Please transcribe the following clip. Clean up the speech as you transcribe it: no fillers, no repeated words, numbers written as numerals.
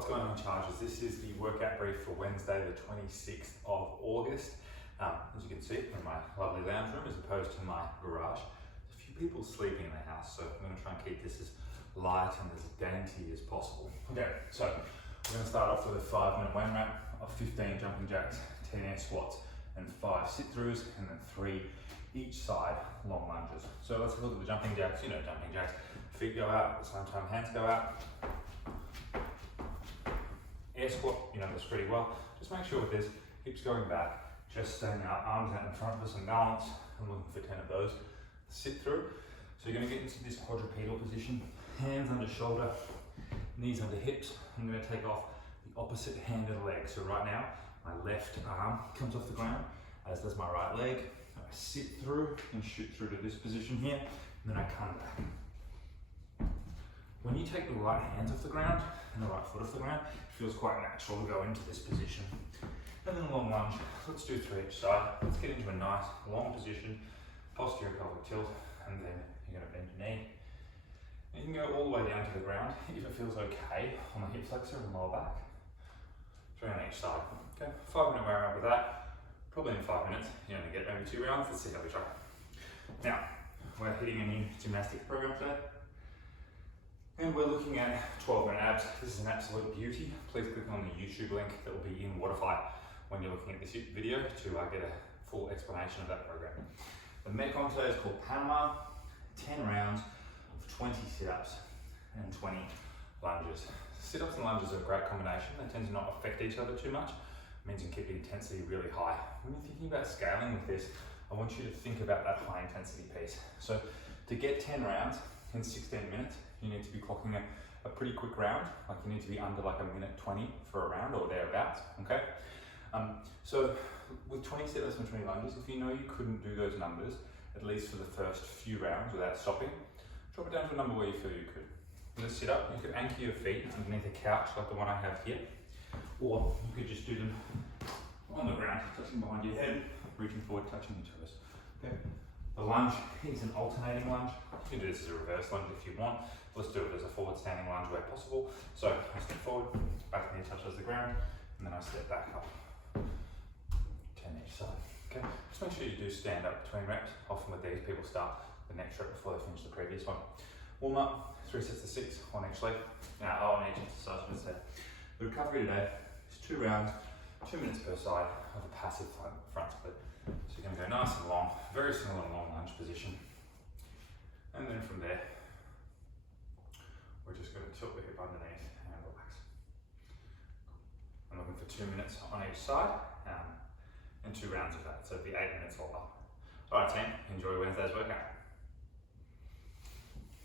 What's going on, Chargers? This is the workout brief for Wednesday, the 26th of August. As you can see, in my lovely lounge room as opposed to my garage. There's a few people sleeping in the house, so I'm going to try and keep this as light and as dainty as possible. Okay, so we're going to start off with a 5-minute WAM rep of 15 jumping jacks, 10 air squats, and 5 sit-throughs, and then 3 each side long lunges. So let's look at the jumping jacks. You know jumping jacks. Feet go out, at the same time hands go out. Air squat, you know this pretty well. Just make sure with this, hips going back, chest staying out, arms out in front for some balance. I'm looking for 10 of those. Sit through. So you're going to get into this quadrupedal position, hands under shoulder, knees under hips. I'm going to take off the opposite hand and leg. So right now, my left arm comes off the ground, as does my right leg. I sit through and shoot through to this position here, and then I come back. When you take the right hands off the ground and the right foot off the ground, it feels quite natural to go into this position. And then a long lunge. Let's do 3 each side. Let's get into a nice long position, posterior pelvic tilt, and then you're going to bend your knee. And you can go all the way down to the ground if it feels okay on the hip flexor and lower back. 3 on each side. Okay, 5-minute warm up with that. Probably in 5 minutes. You only get maybe 2 rounds. Let's see how we try. Now, we're hitting a new gymnastics program today. And we're looking at 12-minute abs. This is an absolute beauty. Please click on the YouTube link that will be in Wodify when you're looking at this video to get a full explanation of that program. The Metcon today is called Panama. 10 rounds of 20 sit-ups and 20 lunges. Sit-ups and lunges are a great combination. They tend to not affect each other too much. It means you can keep the intensity really high. When you're thinking about scaling with this, I want you to think about that high intensity piece. So to get 10 rounds in 16 minutes, you need to be clocking a pretty quick round. Like you need to be under like 1:20 for a round or thereabouts, okay? So with 20 sit-ups and 20 lunges, if you know you couldn't do those numbers, at least for the first few rounds without stopping, drop it down to a number where you feel you could. With a sit-up, you could anchor your feet underneath a couch like the one I have here, or you could just do them on the ground, touching behind your head, reaching forward, touching your toes, okay? The lunge is an alternating lunge. You can do this as a reverse lunge if you want. Let's do it as a forward standing lunge where possible. So I step forward, back knee touches the ground, and then I step back up. 10 each side, okay? Just make sure you do stand up between reps. Often with these, people start the next rep before they finish the previous one. Warm up, 3 sets of 6 on each leg. Now, on each exercise, I should say. The recovery today is 2 rounds, 2 minutes per side of a passive front split. So you're going to go nice and long, very similar to long lunge position. And then from there, we're just going to tilt the hip underneath and relax. I'm looking for 2 minutes on each side and 2 rounds of that, so it'll be 8 minutes all up. Alright team, enjoy Wednesday's workout.